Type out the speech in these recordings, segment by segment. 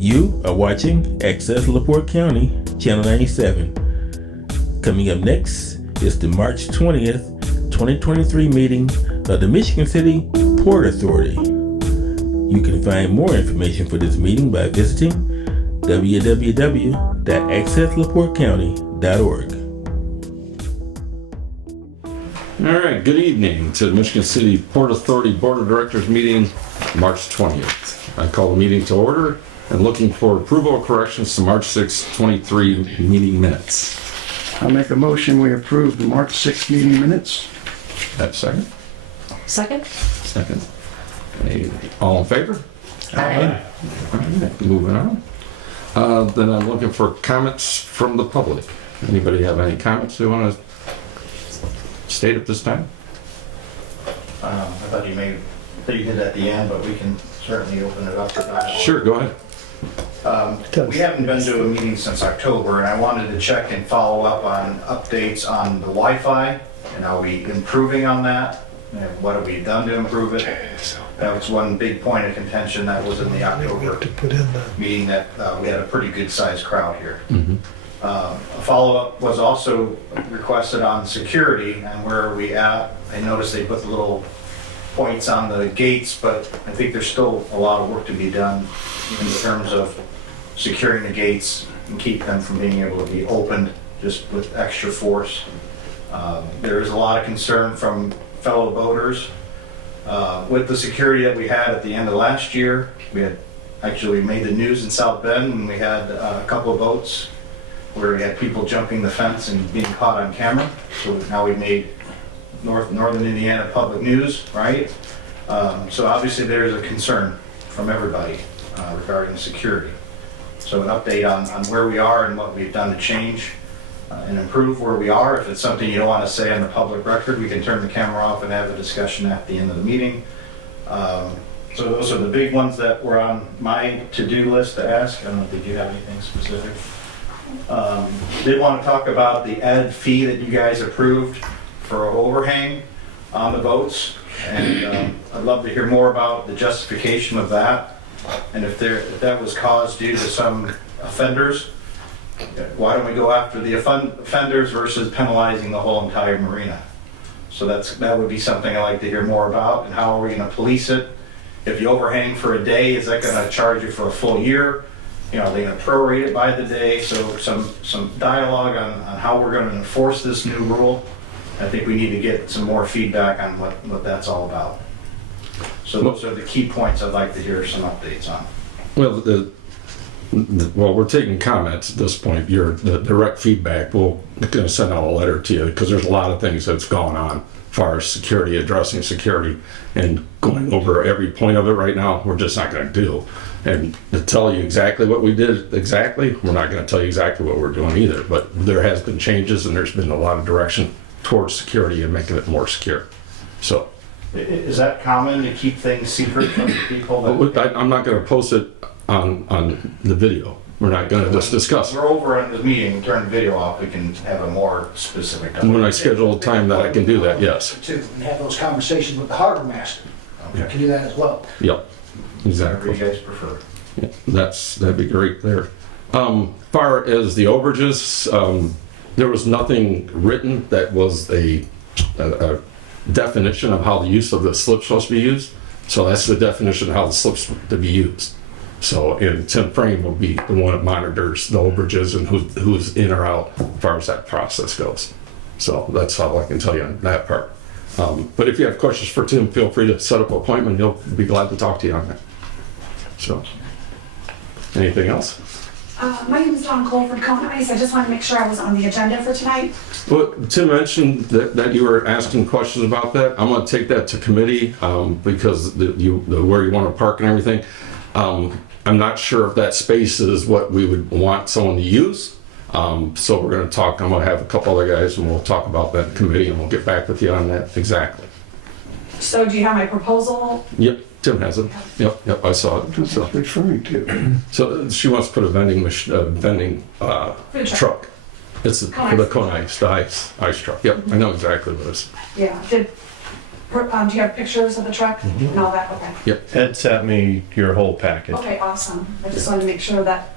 You are watching Access LaPorte County, Channel 97. Coming up next is the March 20th, 2023 meeting of the Michigan City Port Authority. You can find more information for this meeting by visiting www.accesslaportecounty.org. All right, good evening to the Michigan City Port Authority Board of Directors meeting, March 20th. I call the meeting to order and looking for approval or corrections to March 6th, 23 meeting minutes. I'll make a motion, we approve the March 6th meeting minutes. Have a second? Second? Second. All in favor? Aye. All right, moving on. Then I'm looking for comments from the public. Anybody have any comments they want to state at this time? I thought you did it at the end, but we can certainly open it up for dialogue. Sure, go ahead. We haven't been to a meeting since October, and I wanted to check and follow up on updates on the Wi-Fi, and are we improving on that? And what have we done to improve it? That was one big point of contention that was in the October meeting, that we had a pretty good sized crowd here. A follow-up was also requested on security and where are we at. I noticed they put the little points on the gates, but I think there's still a lot of work to be done in terms of securing the gates and keep them from being able to be opened just with extra force. There is a lot of concern from fellow boaters with the security that we had at the end of last year. We had actually made the news in South Bend when we had a couple of boats where we had people jumping the fence and being caught on camera. So now we've made Northern Indiana public news, right? So obviously there is a concern from everybody regarding security. So an update on where we are and what we've done to change and improve where we are. If it's something you don't want to say on the public record, we can turn the camera off and have a discussion at the end of the meeting. So those are the big ones that were on my to-do list to ask. I don't know, did you have anything specific? Did want to talk about the added fee that you guys approved for an overhang on the boats, and I'd love to hear more about the justification of that, and if that was caused due to some offenders. Why don't we go after the offenders versus penalizing the whole entire marina? So that would be something I'd like to hear more about, and how are we going to police it? If you overhang for a day, is that going to charge you for a full year? You know, they're going to prorate it by the day. So some dialogue on how we're going to enforce this new rule. I think we need to get some more feedback on what that's all about. So those are the key points I'd like to hear some updates on. Well, well, we're taking comments at this point. The direct feedback, we're going to send out a letter to you because there's a lot of things that's going on as far as security, addressing security, and going over every point of it right now, we're just not going to do. And to tell you exactly what we did exactly, we're not going to tell you exactly what we're doing either. But there has been changes and there's been a lot of direction towards security and making it more secure. So. Is that common to keep things secret from the people? I'm not going to post it on the video. We're not going to just discuss. We're over at the meeting, turn the video off, we can have a more specific. And when I schedule a time that I can do that, yes. To have those conversations with the harbor master. Okay. You can do that as well. Yep, Whatever exactly. you guys prefer. Yeah, that'd be great there. Far as the overages, there was nothing written that was a definition of how the use of the slip's supposed to be used. So that's the definition of how the slip's to be used. So, and Tim Frame will be the one that monitors the overages and who's in or out as far as that process goes. So that's all I can tell you on that part. But if you have questions for Tim, feel free to set up an appointment. He'll be glad to talk to you on that. So, anything else? My name is Dawn Cole from Kona Ice. I just want to make sure I was on the agenda for tonight. Well, Tim mentioned that you were asking questions about that. I'm going to take that to committee because where you want to park and everything. I'm not sure if that space is what we would want someone to use. So we're going to talk. I'm going to have a couple other guys and we'll talk about that in committee and we'll get back with you on that exactly. So do you have my proposal? Yep, Tim has it. Yep, I saw it. What's So, that referring to? so she wants to put a vending Food truck. It's for the Kona Ice, the ice truck. Yep, I know exactly what it is. Yeah. Do you have pictures of the truck and all that? Okay. Ed sent me your whole package. Okay, awesome. I just wanted to make sure that,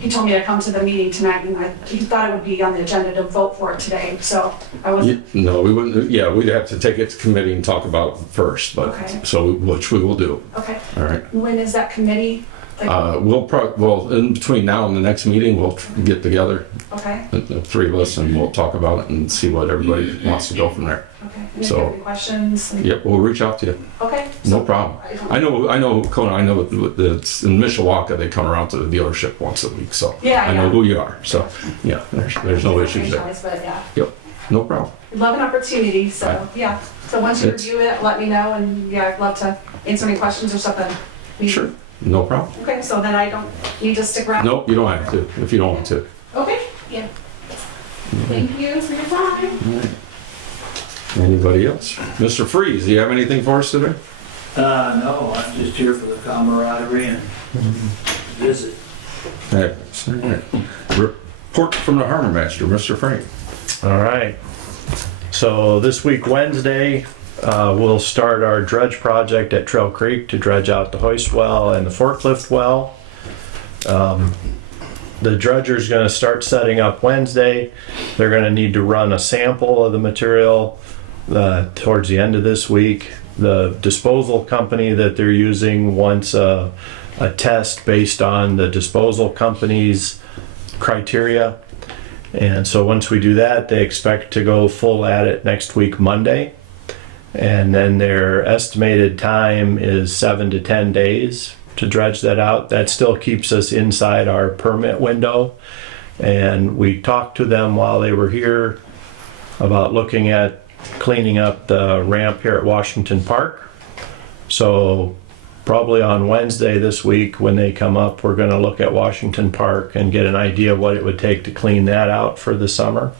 he told me to come to the meeting tonight, and he thought it would be on the agenda to vote for it today, so I wasn't, No, we wouldn't, yeah, we'd have to take it to committee and talk about it first, but, Okay. so, which we will do, okay. all right? When is that committee? Like, Well, in between now and the next meeting, we'll get together, okay, the three of us, and we'll talk about it and see what everybody wants to go from there. okay. And if So- you have any questions? like- Yep, we'll reach out to you, Okay. no so- problem. I know, Conan, I know that it's in Mishawaka, they come around to the dealership once a week, so. Yeah, I know yeah. who you are, so, yeah, there's no issues there. Franchise, But yeah, Yep, no problem. We'd love an opportunity, so, Right. yeah. So once you It's- review it, let me know, and yeah, I'd love to answer any questions or something. Sure, no problem. Okay, so then I don't need to stick around? Nope, you don't have to, if you don't want to. Okay, yeah. Thank you for your time. Anybody else? Mr. Freeze, do you have anything for us today? No, I'm just here for the camaraderie and visit. Excellent. Report from the harbor master, Mr. Frank. All right. So this week, Wednesday, we'll start our dredge project at Trail Creek to dredge out the hoist well and the forklift well. The dredger's going to start setting up Wednesday. They're going to need to run a sample of the material towards the end of this week. The disposal company that they're using wants a test based on the disposal company's criteria. And so once we do that, they expect to go full at it next week, Monday. And then their estimated time is 7 to 10 days to dredge that out. That still keeps us inside our permit window. And we talked to them while they were here about looking at cleaning up the ramp here at Washington Park. So probably on Wednesday this week when they come up, we're going to look at Washington Park and get an idea of what it would take to clean that out for the summer.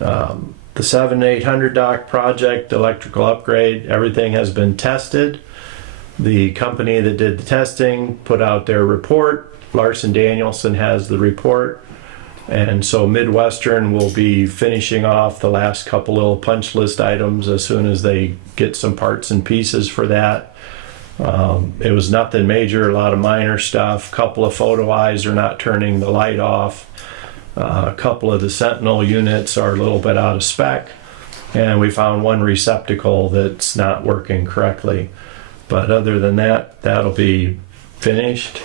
The 7-800 dock project, electrical upgrade, everything has been tested. The company that did the testing put out their report. Larson Danielson has the report. And so Midwestern will be finishing off the last couple little punch list items as soon as they get some parts and pieces for that. It was nothing major, a lot of minor stuff. Couple of photo eyes are not turning the light off. A couple of the Sentinel units are a little bit out of spec. And we found one receptacle that's not working correctly. But other than that, that'll be finished.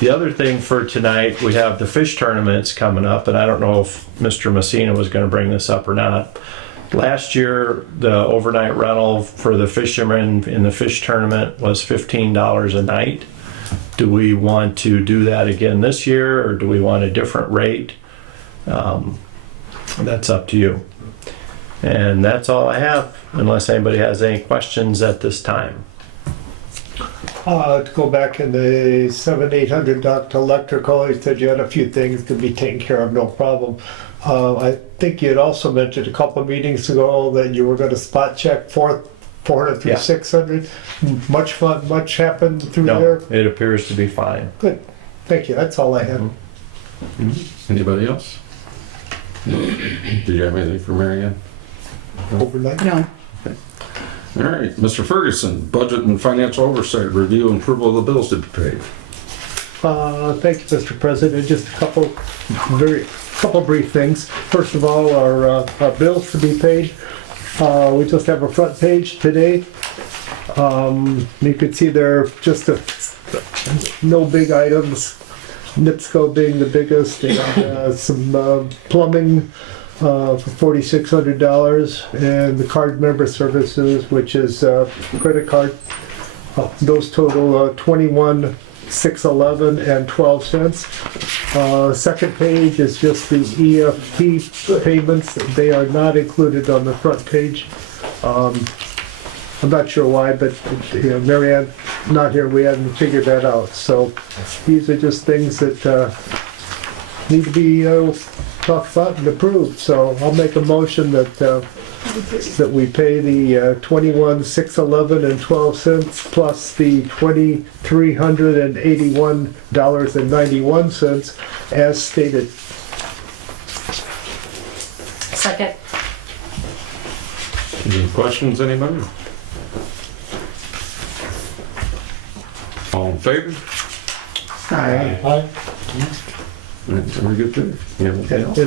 The other thing for tonight, we have the fish tournaments coming up, and I don't know if Mr. Messina was going to bring this up or not. Last year, the overnight rental for the fishermen in the fish tournament was $15 a night. Do we want to do that again this year, or do we want a different rate? That's up to you. And that's all I have, unless anybody has any questions at this time. To go back in the 7-800 duct electrical, you said you had a few things to be taken care of, no problem. I think you had also mentioned a couple of meetings ago that you were going to spot check 400 through Yeah. 600. Much happened through No, there? it appears to be fine. Good, thank you, that's all I had. Anybody else? Did you have anything for Mary Ann? Overnight? No. All right, Mr. Ferguson, budget and financial oversight, review and approval of the bills to be paid. Thank you, Mr. President. Just a couple brief things. First of all, our bills to be paid. We just have a front page today. You can see there just no big items. NIPSCO being the biggest, and some plumbing for $4,600, and the card member services, which is credit card. Those total $21,611 and 12 cents. Second page is just the EFT payments. They are not included on the front page. I'm not sure why, but you know, Mary Ann not here, we hadn't figured that out. So these are just things that need to be talked about and approved. So I'll make a motion that we pay the $21,611 and 12 cents plus the $2,381.91 as stated. Any questions, anybody? All in favor? Aye. Very good there. You have anything else?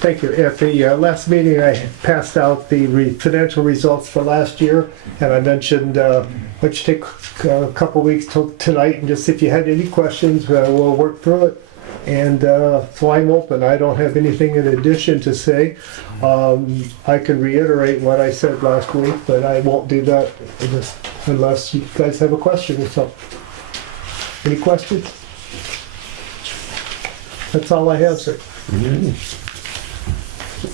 Thank you. At the last meeting, I passed out the financial results for last year, and I mentioned, let's take a couple weeks till tonight, and just if you had any questions, we'll work through it. And so I'm open. I don't have anything in addition to say. I can reiterate what I said last week, but I won't do that unless you guys have a question or something. Any questions? That's all I have, sir.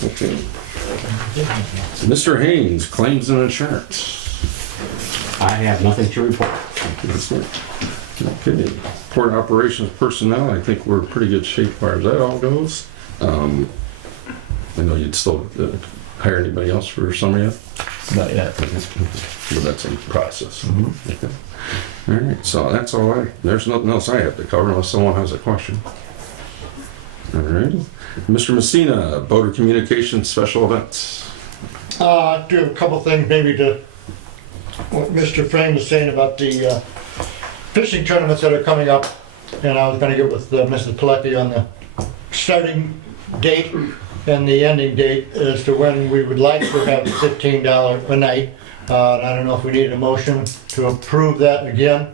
Okay. Mr. Haynes, claims and insurance. I have nothing to report. Okay, port operations personnel, I think we're in pretty good shape as far as that all goes. I know you'd still hire anybody else for summer yet? Not yet. But that's in process. Okay. All right, so that's all there's nothing else I have to cover unless someone has a question. All right, Mr. Messina, Boater Communications Special Events. Do a couple things maybe to what Mr. Frame was saying about the fishing tournaments that are coming up. And I was gonna get with Mrs. Pilecki on the starting date and the ending date as to when we would like to have $15 a night. I don't know if we need a motion to approve that again.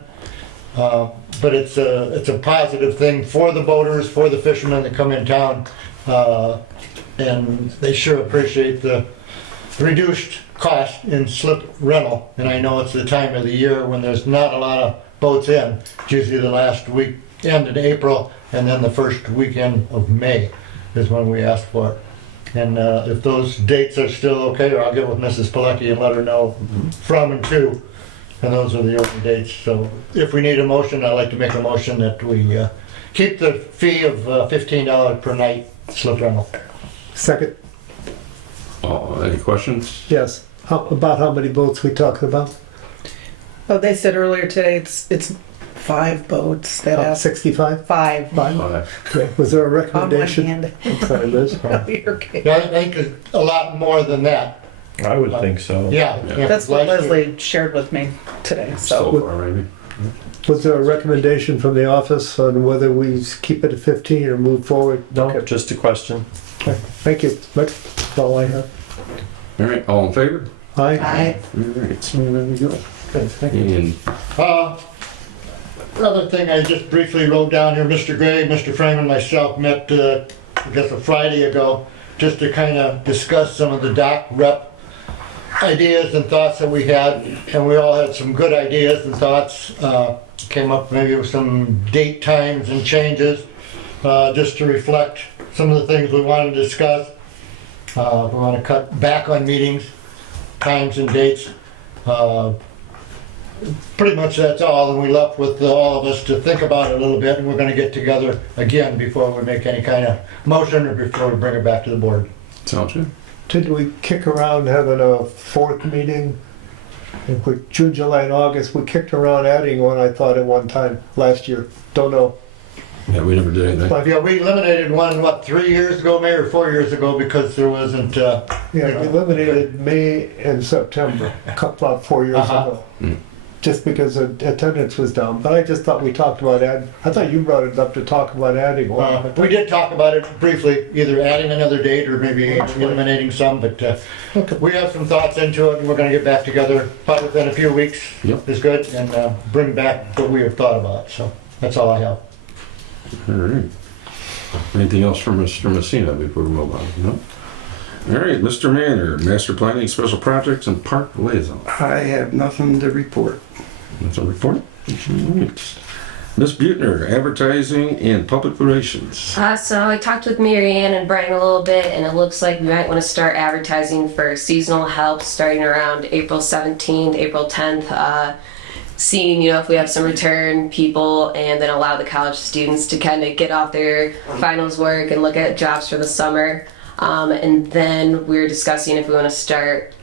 But it's a positive thing for the boaters, for the fishermen that come in town. And they sure appreciate the reduced cost in slip rental. And I know it's the time of the year when there's not a lot of boats in. It's usually the last weekend in April and then the first weekend of May is when we ask for it. And if those dates are still okay, or I'll get with Mrs. Pilecki and let her know from and to. And those are the open dates. So if we need a motion, I'd like to make a motion that we keep the fee of $15 per night slip rental. Second, Any questions? yes. About how many boats we talking about? Oh, they said earlier today it's 5 boats that have 65? 5 Okay. Was there a on one recommendation? hand. I'm sorry, Liz. You're okay. Yeah, I think it's a lot more than that. I would think so. Yeah. That's what Last year- Leslie shared with me today. So So far, maybe. Was there a recommendation from the office on whether we keep it at 15 or move forward? No, just a question. Okay. Thank you. That's all I have. All right, all in favor? Aye. All right, so there we go. Okay, thank you. And Another thing I just briefly wrote down here, Mr. Gray, Mr. Frame and myself met, I guess a Friday ago, just to kind of discuss some of the dock rep ideas and thoughts that we had, and we all had some good ideas and thoughts. Came up maybe with some date times and changes, just to reflect some of the things we wanted to discuss. We want to cut back on meetings, times and dates. Pretty much that's all, and we left with all of us to think about it a little bit, and we're gonna get together again before we make any kind of motion or before we bring it back to the board. sounds good. Did we kick around having a 4th meeting? In June, July, and August, we kicked around adding one, I thought, at one time last year. Don't know. Yeah, we never did anything. Yeah, we eliminated one, 3 years ago, Mayor, or 4 years ago, because there wasn't, Yeah, we eliminated May and September, about 4 years Uh-huh. ago. Just because the attendance was down. But I just thought we talked about adding, I thought you brought it up to talk about adding one. we did talk about it briefly, either adding another date or maybe eliminating some, but we have some thoughts into it, and we're gonna get back together probably within a few weeks. Yep. Is good, and bring back what we have thought about, so that's all I have. All right. Anything else from Mr. Messina before we move on? No? All right, Mr. Manner, Master Planning, Special Projects, and Park Liaison. I have nothing to report. That's a report. All right. Ms. Butner, Advertising and Public Relations. So I talked with Mary Ann and Brian a little bit, and it looks like we might want to start advertising for seasonal help starting around April 17th, April 10th. Seeing, if we have some return people, and then allow the college students to kind of get off their finals work and look at jobs for the summer. And then we're discussing if we want to start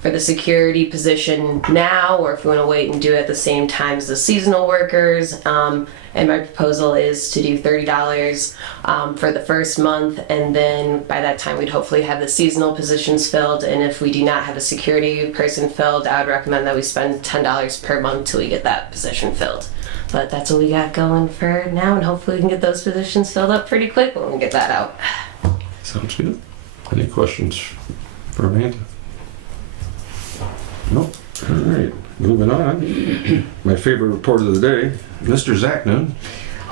for the security position now, or if we want to wait and do it at the same time as the seasonal workers. And my proposal is to do $30 for the first month, and then by that time we'd hopefully have the seasonal positions filled. And if we do not have a security person filled, I would recommend that we spend $10 per month till we get that position filled. But that's what we got going for now, and hopefully we can get those positions filled up pretty quick when we get that out. Sounds good. Any questions for Amanda? Nope. All right, moving on. My favorite report of the day, Mr. Zachman.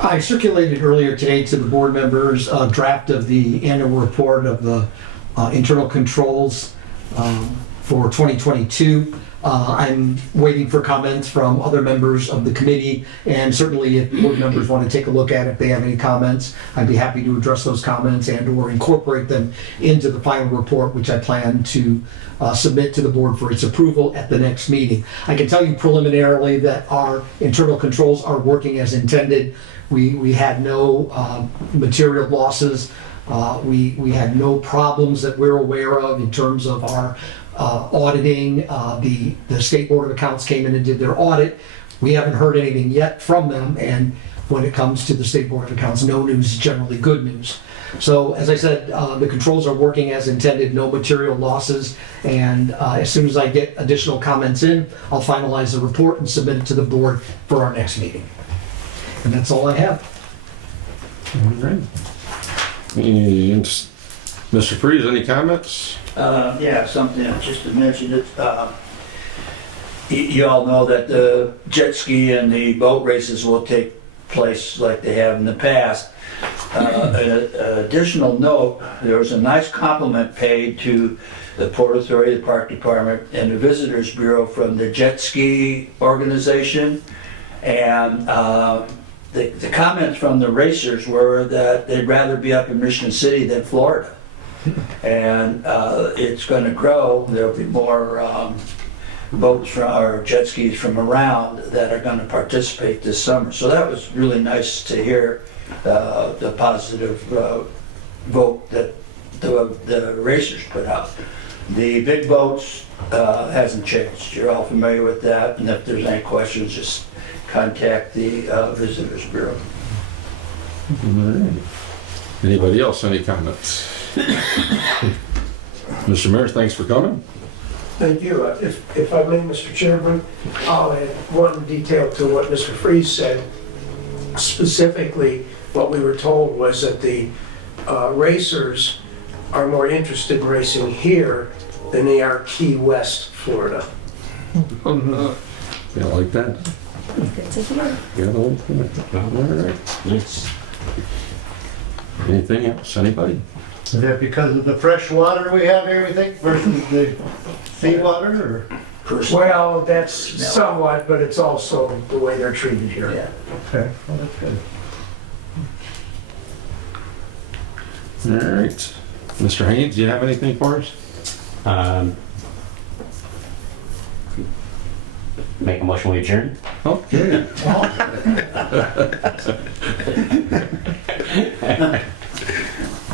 I circulated earlier today to the board members a draft of the annual report of the internal controls for 2022. I'm waiting for comments from other members of the committee, and certainly if board members want to take a look at it, if they have any comments, I'd be happy to address those comments and or incorporate them into the final report, which I plan to submit to the board for its approval at the next meeting. I can tell you preliminarily that our internal controls are working as intended. We had no material losses. We had no problems that we're aware of in terms of our auditing. The State Board of Accounts came in and did their audit. We haven't heard anything yet from them, and when it comes to the State Board of Accounts, no news is generally good news. So as I said, the controls are working as intended, no material losses, and as soon as I get additional comments in, I'll finalize the report and submit it to the board for our next meeting. And that's all I have. All right. And Mr. Freeze, any comments? Yeah, something just to mention it. You all know that the jet ski and the boat races will take place like they have in the past. An additional note, there was a nice compliment paid to the Port Authority, the Park Department, and the Visitors Bureau from the jet ski organization. And the comments from the racers were that they'd rather be up in Michigan City than Florida. And it's going to grow. There'll be more boats or jet skis from around that are going to participate this summer. So that was really nice to hear the positive vote that the racers put out. The big boats hasn't changed. You're all familiar with that. And if there's any questions, just contact the Visitors Bureau. All right. Anybody else, any comments? Mr. Mayor, thanks for coming. Thank you. If I may, Mr. Chairman, I'll add one detail to what Mr. Freeze said. Specifically, what we were told was that the racers are more interested in racing here than they are Key West, Florida. Yeah, like that. Good to hear. Yeah, all right. Yes. Anything else? Anybody? Is that because of the fresh water we have here, you think, versus the seawater, or? Well, that's somewhat, but it's also the way they're treated here. Yeah. Okay, well, that's good. All right. Mr. Haynes, do you have anything for us? Make a motion, we adjourn? Okay.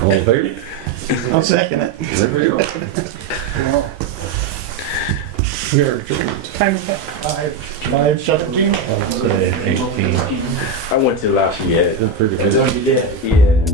All in favor? I'll second it. There we go. We are adjourned. 5:17? I went to Lafayette. Pretty good. You did. Yeah.